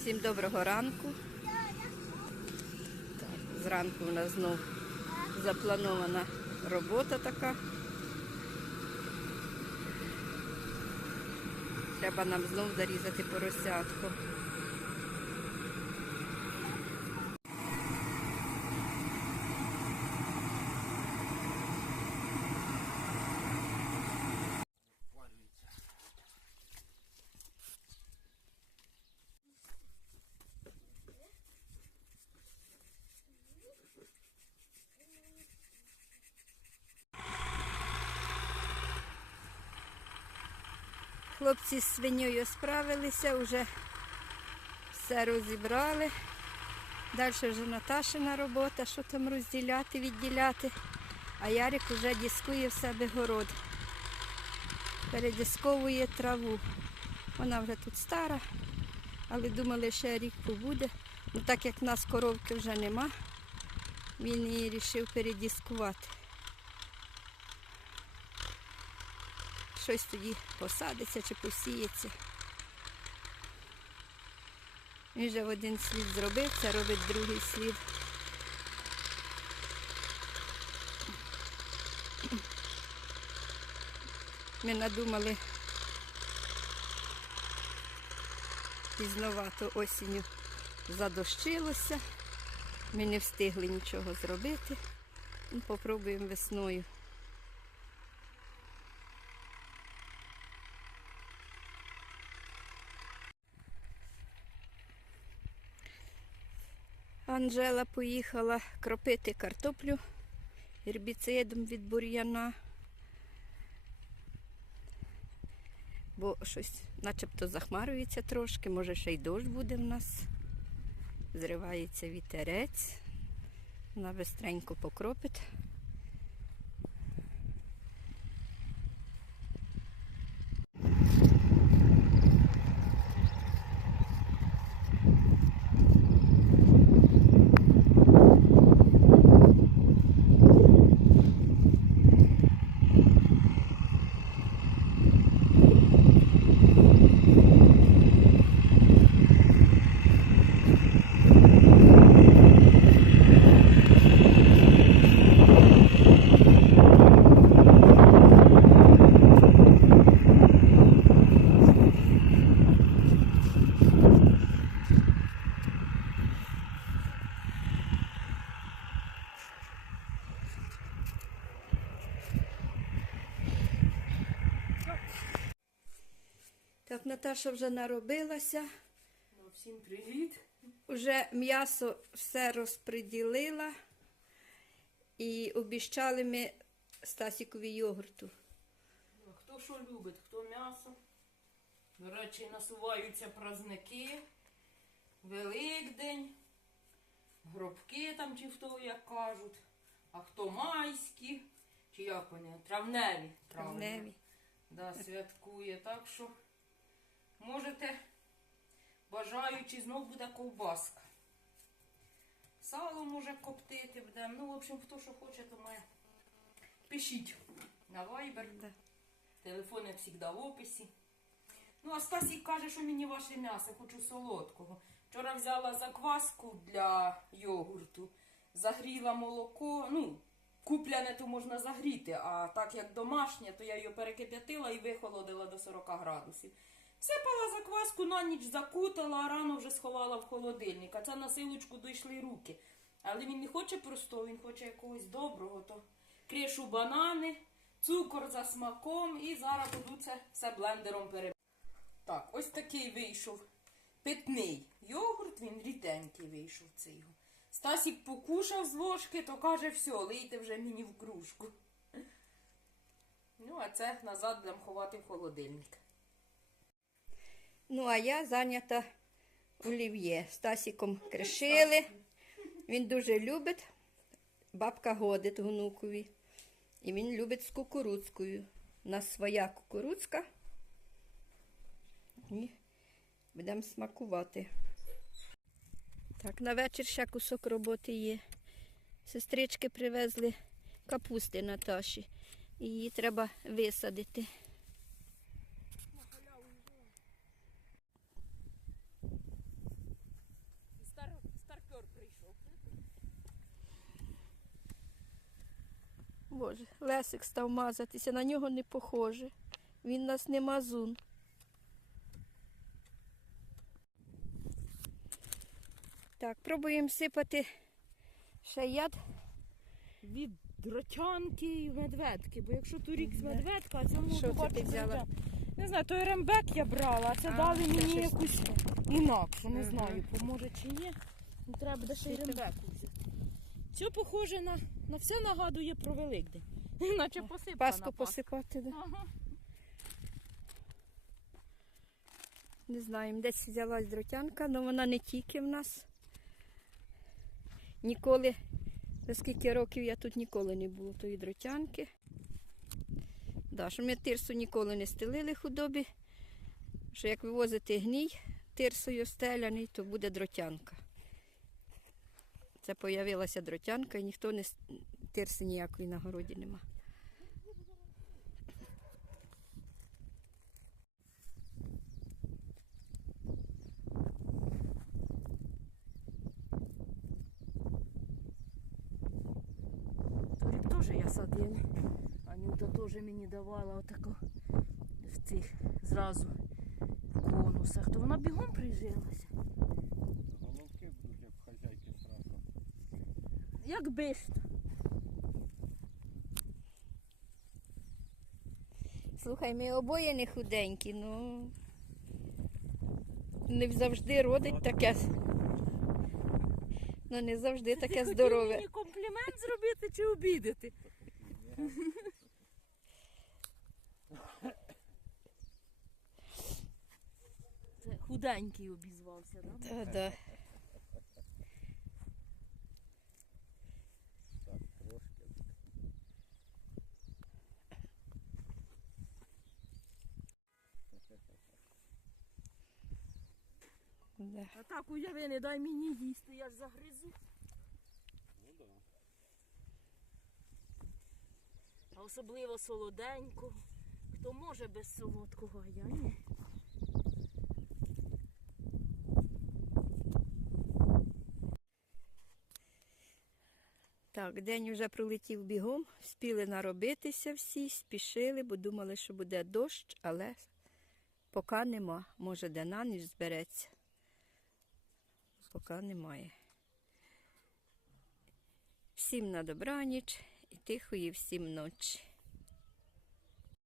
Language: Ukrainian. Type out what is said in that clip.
Всім доброго ранку. Так, зранку у нас знов запланована робота така. Треба нам знов зарізати поросятку. Хлопці з свиньою справилися, вже все розібрали. Далі вже Наташина робота, що там розділяти, відділяти. А Ярик вже дискує в себе город. Передісковує траву. Вона вже тут стара, але думали, ще рік побуде. Ну так як в нас коровки вже нема, він її вирішив передіскувати. Щось тоді посадиться чи посіється. Він вже один слід зробив, це робить другий слід. Ми надумали пізновато осінню задощилося. Ми не встигли нічого зробити. Ну, Попробуємо весною. Анжела поїхала кропити картоплю гербіцидом від бур'яна. Бо щось начебто захмарюється трошки, може ще й дощ буде в нас. Зривається вітерець. Вона бистренько покропить. Так, Наташа вже наробилася. Ну, всім привіт. Уже м'ясо все розподілила і обіщали ми Стасікові йогурту. Ну, Хто що любить, хто м'ясо. До речі, насуваються праздники, Великдень, гробки там чи хто як кажуть, а хто майські, чи як вони, травневі. Травневі. Да, святкує. Так що можете, бажаючи, знов буде ковбаска. Сало може коптити будемо. Ну, в общем, хто що хоче, то має. Пишіть на Viber. Да. Телефон як завжди в описі. Ну, а Стасік каже, що мені ваше м'ясо, хочу солодкого. Вчора взяла закваску для йогурту, загріла молоко. Ну, купляне то можна загріти, а так як домашнє, то я його перекип'ятила і вихолодила до 40 градусів. Всипала закваску, на ніч закутала, а рано вже сховала в холодильник. А це на силочку дійшли руки. Але він не хоче простого, він хоче якогось доброго, то кришу банани, цукор за смаком і зараз буду це все блендером перебити. Так, ось такий вийшов питний йогурт, він ріденький вийшов цей його. Стасік покушав з ложки, то каже, все, лийте вже мені в кружку. Ну, а це назад будемо ховати в холодильник. Ну, а я зайнята олів'є. Стасіком кришили. Він дуже любить. Бабка годить внукові. І він любить з кукурудзкою. У нас своя кукурудзка. І будемо смакувати. Так, на вечір ще кусок роботи є. Сестрички привезли капусти Наташі. Її треба висадити. Боже, Лесик став мазатися, на нього не похоже. Він нас не мазун. Так, пробуємо сипати ще яд. Від дротянки і медведки, бо якщо торік з медведка, а цьому Що це побачу ти взяла? дротян. Не знаю, той рембек я брала, а це А, дали це мені щось якусь інакшу, не Ага. знаю, поможе чи ні. Ну, треба буде ще й рембеку взяти. Це похоже на, на все нагадує про Великдень. Наче посипка Паску посипати. Да? Ага. Не знаємо, десь взялась дротянка, але вона не тільки в нас. Ніколи, за скільки років я тут ніколи не було тої дротянки. Да, що ми тирсу ніколи не стелили худобі. Що як вивозити гній тирсою стеляний, то буде дротянка. Це появилася дротянка і ніхто не тирси ніякої на городі нема. Торік теж я садила. Анюта теж мені давала отако в цих зразу конусах. То вона бігом прижилася. Як бишта. Слухай, ми обоє не худенькі, ну не завжди родить таке. Ну не завжди таке Ти хотів здорове. мені комплімент зробити чи обідати? Це худенький обізвався, да? Та, да. Так, трошки. Да. А так уяви, не дай мені їсти, я ж загризу. Ну да. А особливо солоденько. Хто може без солодкого, а я ні. Так, день вже пролетів бігом, спіли наробитися всі, спішили, бо думали, що буде дощ, але поки нема. Може, де на ніч збереться. Поки немає. Всім на добраніч і тихої всім ночі.